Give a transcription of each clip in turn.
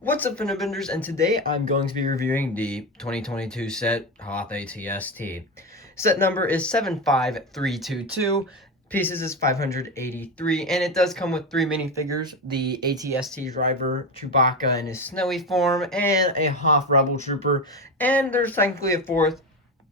What's up, Benders? And today I'm going to be reviewing the 2022 set Hoth AT-ST. Set number is 75322. Pieces is 583, and it does come with 3 minifigures: the AT-ST driver, Chewbacca in his snowy form, and a Hoth Rebel Trooper. And there's technically a fourth,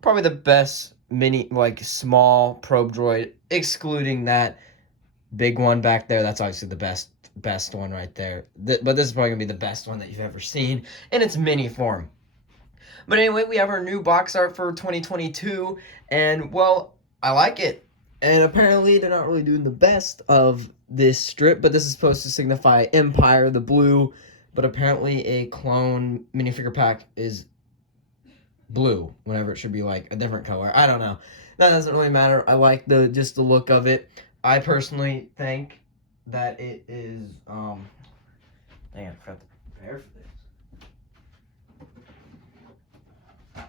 probably the best small probe droid, excluding that big one back there. That's obviously the best one right there. But this is probably gonna be the best one that you've ever seen in its mini form. But anyway, we have our new box art for 2022, and well, I like it. And apparently they're not really doing the best of this strip, but this is supposed to signify Empire, the blue, but apparently a clone minifigure pack is blue whenever it should be like a different color. I don't know. That doesn't really matter. I like just the look of it. I personally think that it is dang, I forgot to prepare for this.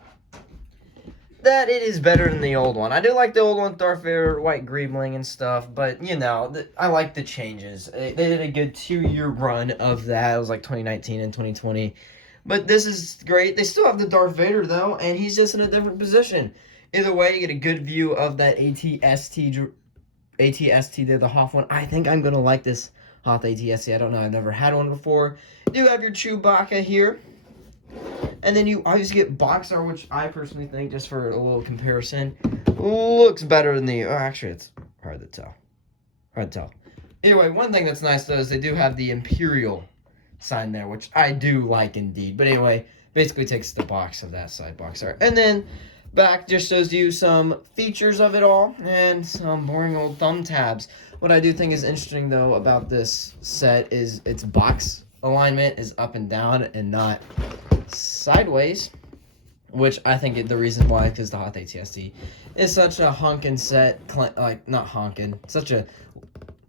That it is better than the old one. I do like the old one, Darth Vader, white greebling and stuff, but you know, I like the changes. They did a good 2-year run of that. It was like 2019 and 2020. But this is great. They still have the Darth Vader though, and he's just in a different position. Either way, you get a good view of that AT-ST there, the Hoth one. I think I'm going to like this Hoth AT-ST. I don't know. I've never had one before. You have your Chewbacca here. And then you obviously get box art, which I personally think, just for a little comparison, looks better than the... Oh, actually, it's hard to tell. Hard to tell. Anyway, one thing that's nice, though, is they do have the Imperial sign there, which I do like indeed. But anyway, basically takes the box of that side box art. And then back just shows you some features of it all and some boring old thumb tabs. What I do think is interesting, though, about this set is its box alignment is up and down and not sideways, which I think the reason why, because the Hoth AT-ST is such a honkin' set, like, not honkin', such a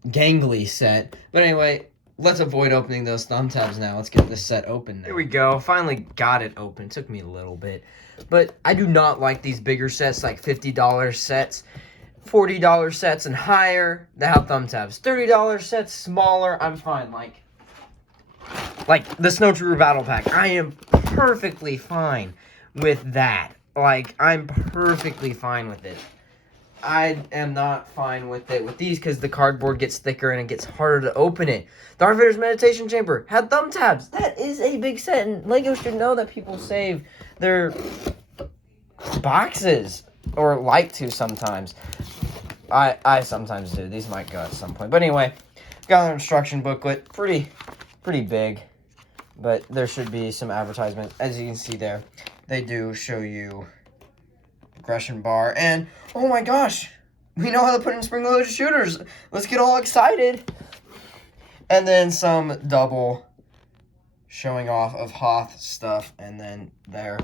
gangly set. But anyway, let's avoid opening those thumb tabs now. Let's get this set open now. Here we go. Finally got it open. It took me a little bit. But I do not like these bigger sets, like $50 sets, $40 sets and higher that have thumb tabs. $30 sets, smaller, I'm fine. Like the Snow Trooper Battle Pack, I am perfectly fine with that. Like, I'm perfectly fine with it. I am not fine with it with these because the cardboard gets thicker and it gets harder to open it. Darth Vader's Meditation Chamber had thumb tabs. That is a big set, and LEGO should know that people save their boxes, or like to sometimes. I sometimes do. These might go at some point. But anyway, got an instruction booklet. Pretty big, but there should be some advertisement. As you can see there, they do show you aggression bar, and oh my gosh, we know how to put in spring-loaded shooters. Let's get all excited. And then some double showing off of Hoth stuff, and then there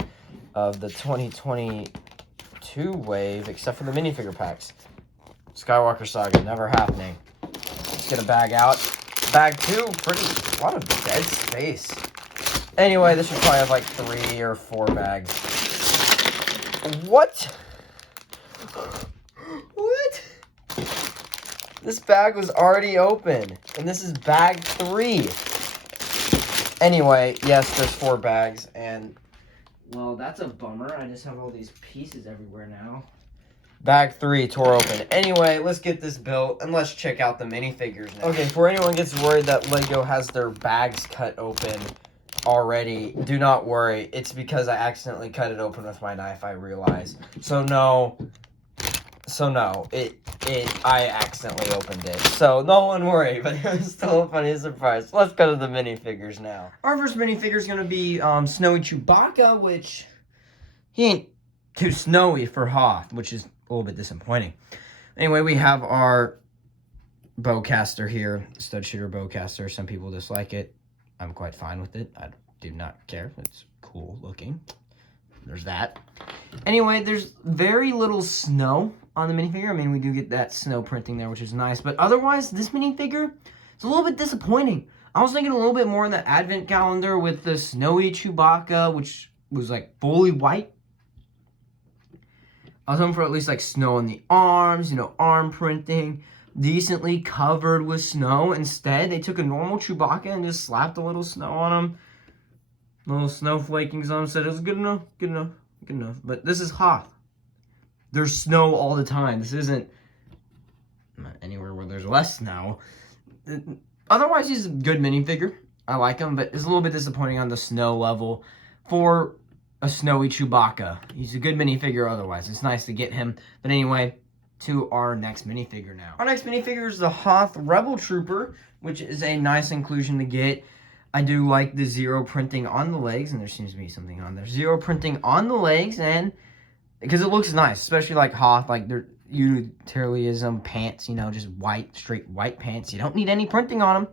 of the 2022 wave, except for the minifigure packs. Skywalker Saga, never happening. Let's get a bag out. Bag 2, a lot of dead space. Anyway, this should probably have like 3 or 4 bags. What? What? This bag was already open, and this is bag 3. Anyway, yes, there's 4 bags, and well, that's a bummer. I just have all these pieces everywhere now. Bag 3 tore open. Anyway, let's get this built, and let's check out the minifigures now. Okay, before anyone gets worried that LEGO has their bags cut open already, do not worry. It's because I accidentally cut it open with my knife, I realize. So no, I accidentally opened it. So no one worry, but it was still a funny surprise. Let's go to the minifigures now. Our first minifigure is going to be Snowy Chewbacca, which he ain't too snowy for Hoth, which is a little bit disappointing. Anyway, we have our bowcaster here, stud shooter bowcaster. Some people dislike it. I'm quite fine with it. I do not care. It's cool looking. There's that. Anyway, there's very little snow on the minifigure. I mean, we do get that snow printing there, which is nice. But otherwise, this minifigure is a little bit disappointing. I was thinking a little bit more in the advent calendar with the snowy Chewbacca, which was like fully white. I was hoping for at least like snow on the arms, you know, arm printing, decently covered with snow. Instead, they took a normal Chewbacca and just slapped a little snow on him. Little snowflakings on them. Said it was good enough, good enough, good enough. But this is Hoth. There's snow all the time. This isn't anywhere where there's less snow. Otherwise, he's a good minifigure. I like him, but it's a little bit disappointing on the snow level for a snowy Chewbacca. He's a good minifigure otherwise. It's nice to get him. But anyway, to our next minifigure now. Our next minifigure is the Hoth Rebel Trooper, which is a nice inclusion to get. I do like the zero printing on the legs, and there seems to be something on there. Zero printing on the legs, and because it looks nice, especially like Hoth, like their utilitarianism pants, you know, just white, straight white pants. You don't need any printing on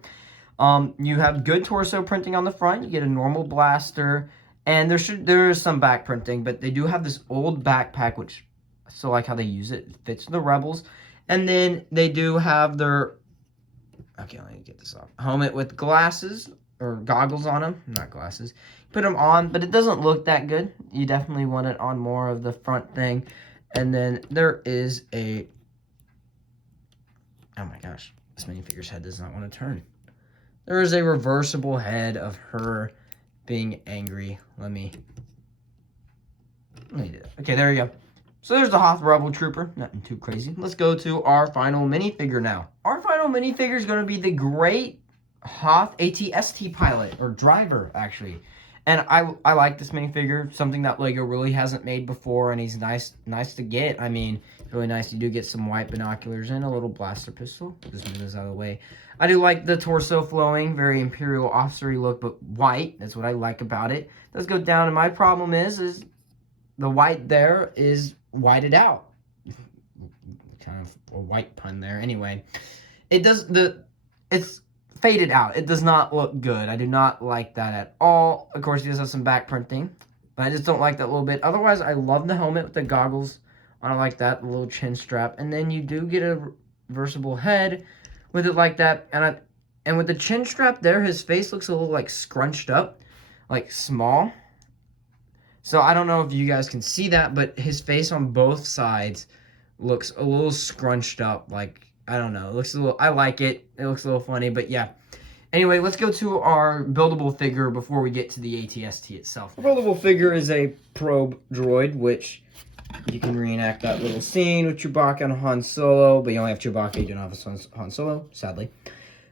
them. You have good torso printing on the front. You get a normal blaster, and there is some back printing, but they do have this old backpack, which I still like how they use it. It fits the Rebels, and then they do have their let me get this off. Helmet with glasses or goggles on them, not glasses. Put them on, but it doesn't look that good. You definitely want it on more of the front thing. And then there is a, oh my gosh, this minifigure's head does not want to turn. There is a reversible head of her being angry. Let me do it. Okay, there you go. So there's the Hoth Rebel Trooper. Nothing too crazy. Let's go to our final minifigure now. Our final minifigure is going to be the great Hoth AT-ST pilot, or driver, actually. And I like this minifigure, something that Lego really hasn't made before, and he's nice to get. I mean, really nice. You do get some white binoculars and a little blaster pistol. Just move this out of the way. I do like the torso flowing, very Imperial officer-y look, but white. That's what I like about it. It does go down, and my problem is the white there is whited out. Kind of a white pun there. Anyway, it's faded out. It does not look good. I do not like that at all. Of course, he does have some back printing, but I just don't like that little bit. Otherwise, I love the helmet with the goggles. I don't like that, the little chin strap. And then you do get a reversible head with it like that. And with the chin strap there, his face looks a little like scrunched up, like small. So I don't know if you guys can see that, but his face on both sides looks a little scrunched up, like, I don't know. It looks a little, I like it. It looks a little funny, but yeah. Anyway, let's go to our buildable figure before we get to the AT-ST itself. The buildable figure is a probe droid, which you can reenact that little scene with Chewbacca and Han Solo, but you only have Chewbacca, you don't have Han Solo, sadly,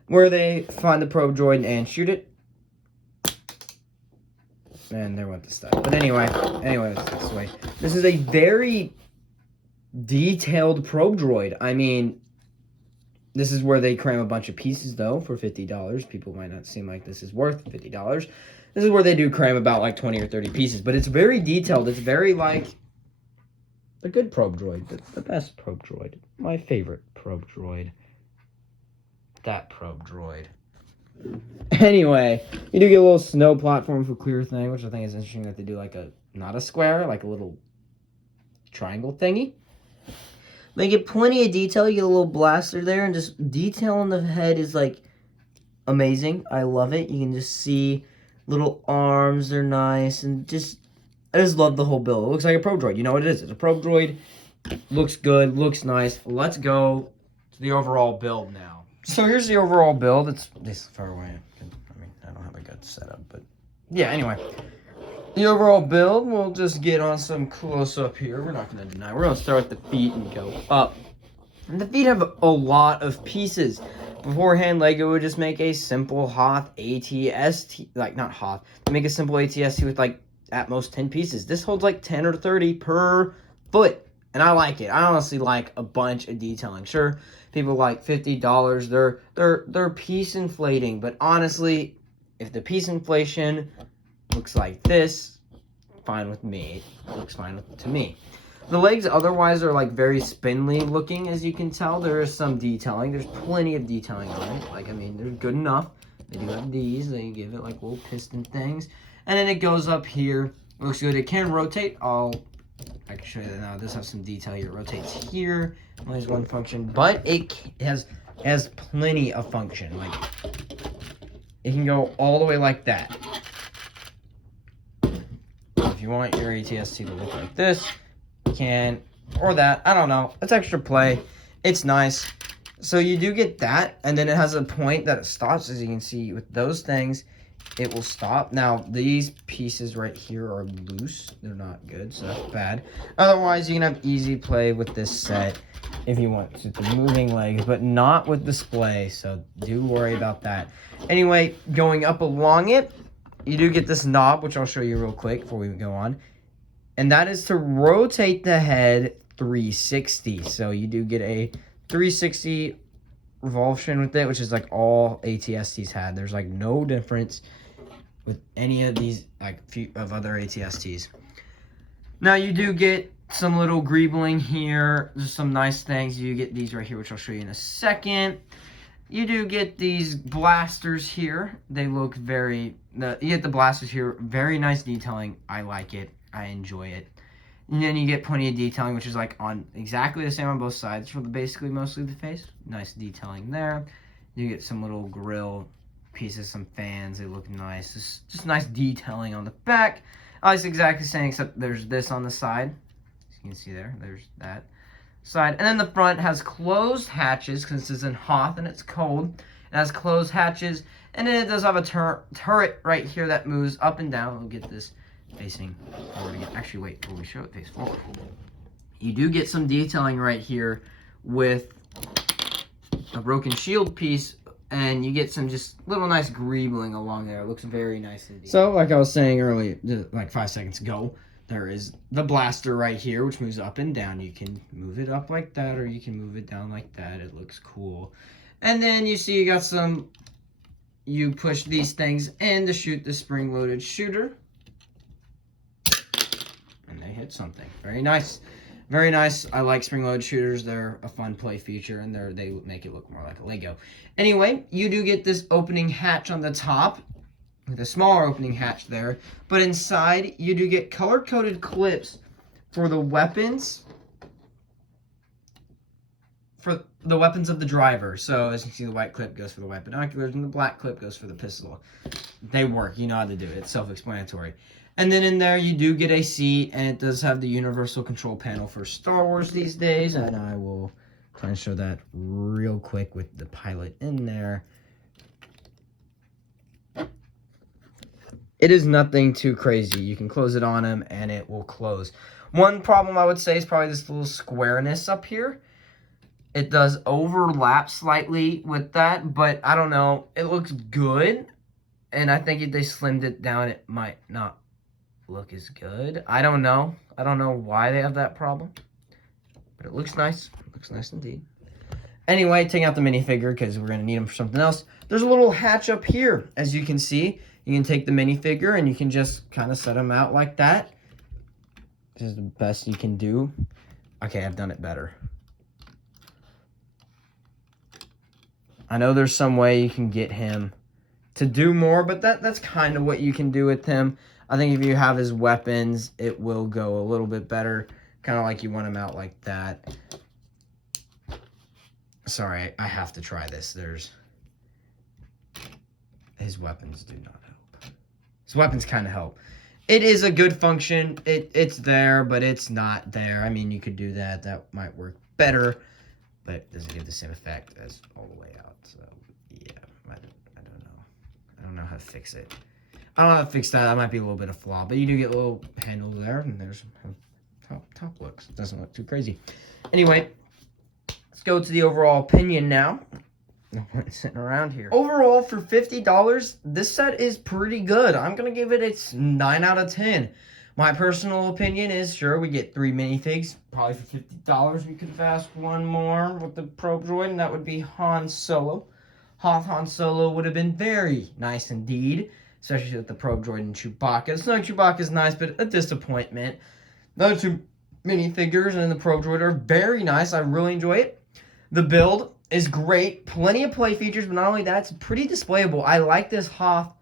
where they find the probe droid and shoot it. And there went the stuff. But anyway, let's take this away. This is a very detailed probe droid. I mean, this is where they cram a bunch of pieces, though, for $50. People might not seem like this is worth $50. This is where they do cram about like 20 or 30 pieces. But it's very detailed. It's very like a good probe droid. The best probe droid. My favorite probe droid. That probe droid. Anyway, you do get a little snow platform for clear thing, which I think is interesting that they do like not a square, like a little triangle thingy. They get plenty of detail. You get a little blaster there, and just detail on the head is like amazing. I love it. You can just see little arms. They're nice, and I just love the whole build. It looks like a probe droid. You know what it is. It's a probe droid. Looks good. Looks nice. Let's go to the overall build now. So here's the overall build. It's this far away. I mean, I don't have a good setup, but yeah. Anyway. The overall build, we'll just get on some close-up here. We're not going to deny. We're going to start with the feet and go up. And the feet have a lot of pieces. Beforehand, Lego would just make a simple Hoth AT-ST, like not Hoth, make a simple AT-ST with like at most 10 pieces. This holds like 10 or 30 per foot, and I like it. I honestly like a bunch of detailing. Sure, people like $50. They're piece inflating, but honestly, if the piece inflation looks like this, fine with me. It looks fine to me. The legs otherwise are like very spindly looking, as you can tell. There is some detailing. There's plenty of detailing on it. Like, I mean, they're good enough. They do have these. They give it like little piston things. And then it goes up here. It looks good. It can rotate. I can show you that now. This has some detail here. It rotates here. Only has one function, but it has plenty of function. Like, it can go all the way like that. If you want your AT-ST to look like this, you can, or that. I don't know. It's extra play. It's nice. So you do get that, and then it has a point that it stops, as you can see with those things. it will stop. Now, these pieces right here are loose. They're not good, so that's bad. Otherwise, you can have easy play with this set if you want to, the moving legs, but not with display, so do worry about that. Anyway, going up along it, you do get this knob, which I'll show you real quick before we go on. And that is to rotate the head 360. So you do get a 360 revolution with it, which is like all AT-STs had. There's like no difference with any of these, like few of other AT-STs. Now you do get some little greebling here. There's some nice things. You get these right here, which I'll show you in a second. You do get these blasters here. They look you get the blasters here. Very nice detailing. I like it. I enjoy it. And then you get plenty of detailing, which is like on exactly the same on both sides for basically mostly the face. Nice detailing there. You get some little grill pieces, some fans. They look nice. Just nice detailing on the back. It's exactly the same, except there's this on the side. As you can see there's that side. And then the front has closed hatches, because this is in Hoth and it's cold. It has closed hatches. And then it does have a turret right here that moves up and down. We'll get this facing forward again. Actually, wait, before we show it face forward. You do get some detailing right here with a broken shield piece, and you get some just little nice greebling along there. It looks very nice indeed. So, like I was saying earlier, like 5 seconds ago, there is the blaster right here, which moves up and down. You can move it up like that, or you can move it down like that. It looks cool. And then you see you got you push these things in to shoot the spring-loaded shooter. They hit something. Very nice. Very nice. I like spring-loaded shooters. They're a fun play feature, and they make it look more like a Lego. Anyway, you do get this opening hatch on the top, with a smaller opening hatch there. But inside, you do get color-coded clips for the weapons. For the weapons of the driver. So, as you can see, the white clip goes for the white binoculars, and the black clip goes for the pistol. They work. You know how to do it. It's self-explanatory. And then in there, you do get a seat, and it does have the universal control panel for Star Wars these days. And I will try and show that real quick with the pilot in there. It is nothing too crazy. You can close it on him, and it will close. One problem I would say is probably this little squareness up here. It does overlap slightly with that, but I don't know. It looks good, and I think if they slimmed it down, it might not look as good. I don't know. I don't know why they have that problem, but it looks nice. It looks nice indeed. Anyway, taking out the minifigure because we're going to need them for something else. There's a little hatch up here. As you can see, you can take the minifigure and you can just kind of set them out like that. This is the best you can do. Okay, I've done it better. I know there's some way you can get him to do more, but that's kind of what you can do with him. I think if you have his weapons, it will go a little bit better. Kind of like you want him out like that. Sorry, I have to try this. His weapons do not help. His weapons kind of help. It is a good function. It's there, but it's not there. I mean, you could do that. That might work better, but it doesn't give the same effect as all the way out. So, yeah, I don't know. I don't know how to fix it. I don't know how to fix that. That might be a little bit of flaw, but you do get a little handle there, and there's how top looks. It doesn't look too crazy. Anyway, let's go to the overall opinion now. No one sitting around here. Overall, for $50, this set is pretty good. I'm going to give it its 9 out of 10. My personal opinion is, sure, we get 3 minifigs. Probably for $50, we could have asked one more with the probe droid, and that would be Han Solo. Hoth Han Solo would have been very nice indeed, especially with the probe droid and Chewbacca. The Snow Chewbacca is nice, but a disappointment. The other 2 minifigures and the probe droid are very nice. I really enjoy it. The build is great. Plenty of play features, but not only that, it's pretty displayable. I like this Hoth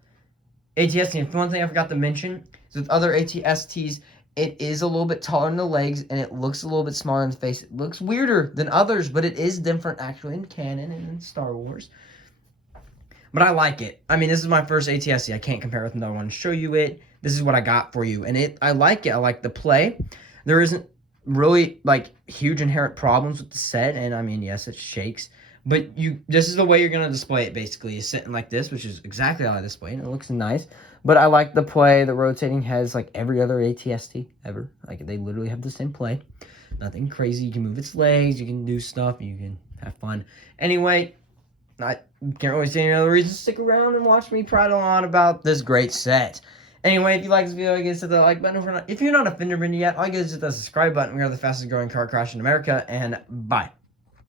AT-ST. And one thing I forgot to mention is with other AT-STs, it is a little bit taller in the legs, and it looks a little bit smaller in the face. It looks weirder than others, but it is different actually in canon and in Star Wars. But I like it. I mean, this is my first AT-ST. I can't compare with another one. Show you it. This is what I got for you. And I like it. I like the play. There isn't really, like, huge inherent problems with the set. And, I mean, yes, it shakes. But this is the way you're going to display it, basically. Is sitting like this, which is exactly how I display it. It looks nice. But I like the play. The rotating heads like every other AT-ST ever. Like, they literally have the same play. Nothing crazy. You can move its legs. You can do stuff. You can have fun. Anyway, I can't really see any other reason to stick around and watch me prattle on about this great set. Anyway, if you like this video, I guess hit that like button. If you're not a fender bender yet, all you gotta do is hit that subscribe button. We are the fastest growing car crash in America, and bye.